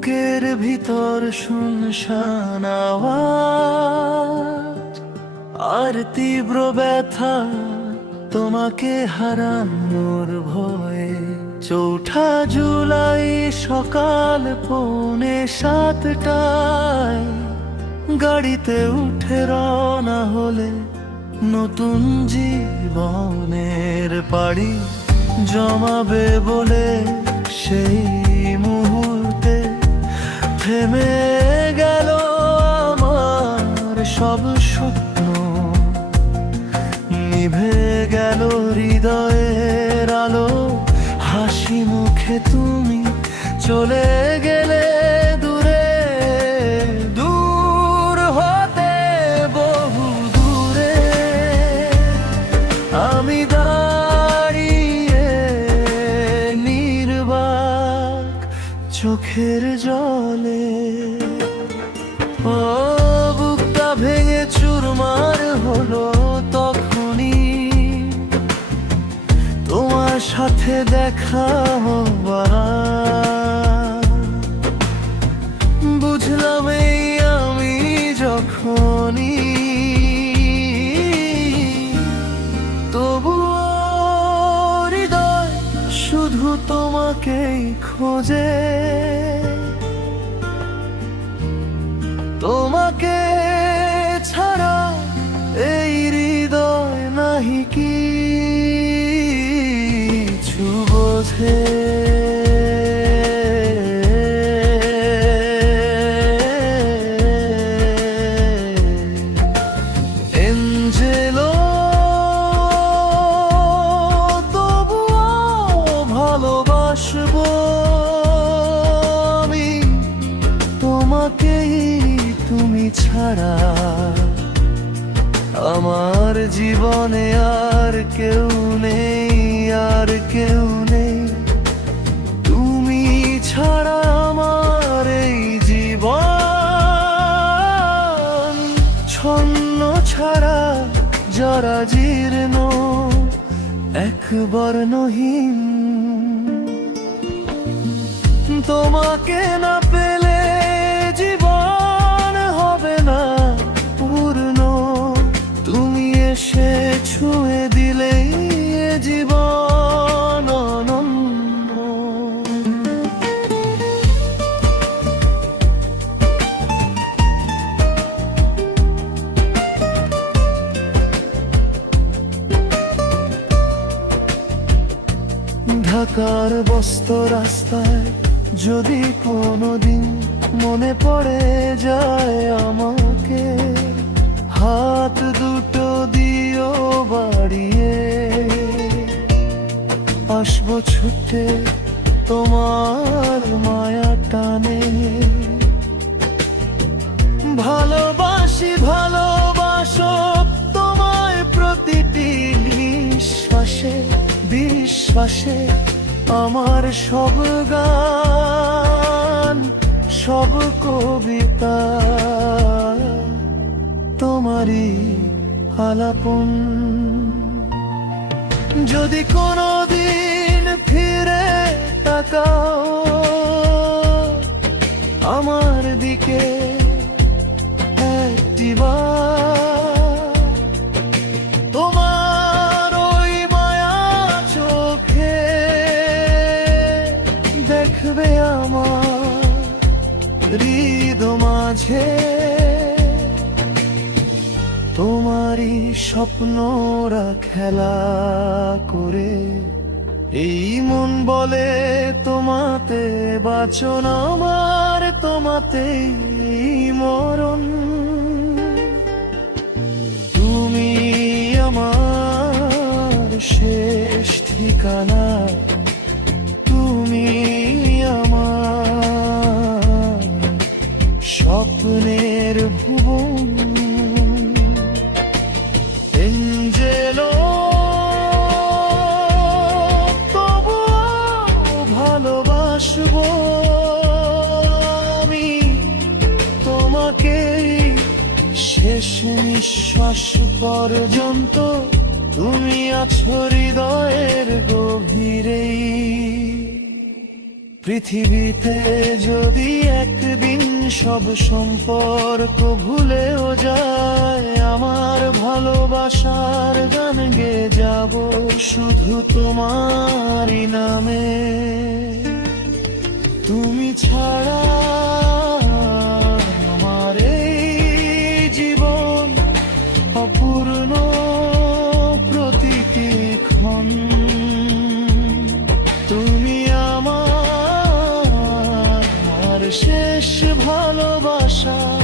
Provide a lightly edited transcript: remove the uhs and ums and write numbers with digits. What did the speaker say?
বুকের ভিতর শুনশান আওয়াজ আর তীব্র ব্যথা তোমাকে হারানোর ভয়ে। ৪ঠা জুলাই সকাল 6:45টায় গাড়িতে উঠে রওনা হলে নতুন জীবনের পাড়ি জমাবে বলে। সেই মুহূর্তে থেমে গেল আমার সব স্বপ্ন, নিভে গেল হৃদয়ের আলো। হাসি মুখে তুমি চলে গেলে দূরে, দূর হতে বহু দূরে। আমি দাঁড়িয়ে নির্বাক চোখের জলে। ও বুকটা ভেঙে চুরমার হলো তখনই তোমার সাথে দেখা হবার। বুঝলাম এই আমি যখনই, তবুও হৃদয় শুধু তোমাকেই খোঁজে। তোমাকে ছাড়া এই হৃদয় নাহি কিছু বোঝে। এঞ্জেলো তবুও ভালোবাসবো আমি তোমাকেই। তুমি ছাড়া আমার জীবনে আর কেউ নেই, আর কেউ নেই। তুমি ছাড়া আমার এই জীবন ছন্ন ছাড়া জরা জীর্ণ এক বর্ণহীন। তোমাকে না পেলে জীবন হবে না পূর্ণ। তুমি এসে ছুঁয়ে দিলেই এ জীবন অনন্য। ঢাকার ব্যস্ত রাস্তায় যদি কোনোদিন মনে পড়ে যায় আমাকে, হাত দুটো দিও বাড়িয়ে। আসবো ছুটে তোমার মায়া টানে। ভালোবাসি ভালোবাসো তোমায় প্রতিটি নিঃশ্বাসে বিশ্বাসে। আমার সব গান সব কবিতা তোমারই আলাপন। যদি কোনোদিন ফিরে তাকাও আমার দিকে একটিবার, তোমার ওই মায়া চোখে দেখবে আমার হৃদয় মাঝে তোমারই স্বপ্নরা খেলা করে। এই মন বলে তোমাতে বাঁচন আমার, তোমাতেই মরণ। তুমি আমার শেষ ঠিকানা, তুমি আমার স্বপ্নের ভুবন। এঞ্জেলো তবুও ভালোবাসবো আমি তোমাকেই। শেষ নিঃশ্বাস পর্যন্ত তুমি আছো হৃদয়ের গভীরেই। পৃথিবীতে যদি সব সম্পর্ক ভুলেও যায়, আমার ভালোবাসার গান গেয়ে যাব শুধু তোমারই নামে। তুমি ছাড়া আমার এই জীবন অপূর্ণ, প্রতিটি ক্ষণ তুমি আমার শেষ ভালোবাসা।